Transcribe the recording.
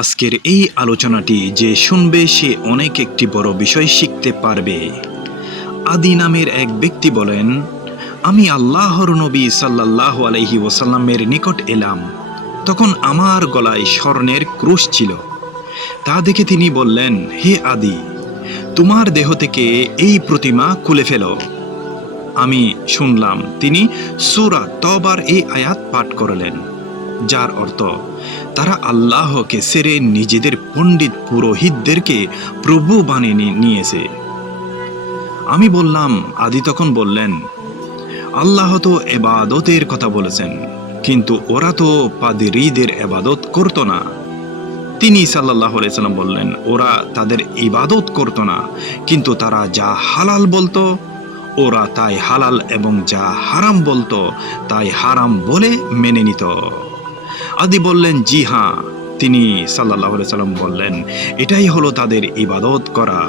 আজকের এই আলোচনাটি যে শুনবে সে অনেক একটি বড় বিষয় শিখতে পারবে। আদি নামের এক ব্যক্তি বলেন, আমি আল্লাহর নবী সাল্লাল্লাহু আলাইহি ওয়াসাল্লামের নিকট এলাম। তখন আমার গলায় স্বর্ণের ক্রুশ ছিল। তা দেখে তিনি বললেন, হে আদি, তোমার দেহ থেকে এই প্রতিমা খুলে ফেলো। আমি শুনলাম তিনি সূরা তওবার এই আয়াত পাঠ করলেন, যার অর্থ তারা আল্লাহকে ছেড়ে নিজেদের পণ্ডিত পুরোহিতদেরকে প্রভু বানিয়ে নিয়েছে। আমি বললাম, আদি তখন বললেন, আল্লাহ তো এবাদতের কথা বলেছেন, কিন্তু ওরা তো পাদ্রীদের এবাদত করত না। তিনি সাল্লাল্লাহু আলাইহি সাল্লাম বললেন, ওরা তাদের ইবাদত করত না, কিন্তু তারা যা হালাল বলতো ওরা তাই হালাল এবং যা হারাম বলতো তাই হারাম বলে মেনে নিত। আদি বললেন, জি হ্যাঁ। তিনি সাল্লাল্লাহু আলাইহি সাল্লাম বললেন, এটাই হলো তাদের ইবাদত করা।